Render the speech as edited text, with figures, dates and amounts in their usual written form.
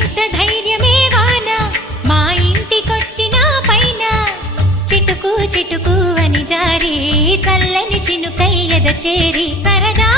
ఎంత ధైర్యమే వాన మా ఇంటికొచ్చిన పైన చిటుకు చిటుకు అని జారి చల్లని చినుకై ఎద చేరి సరదా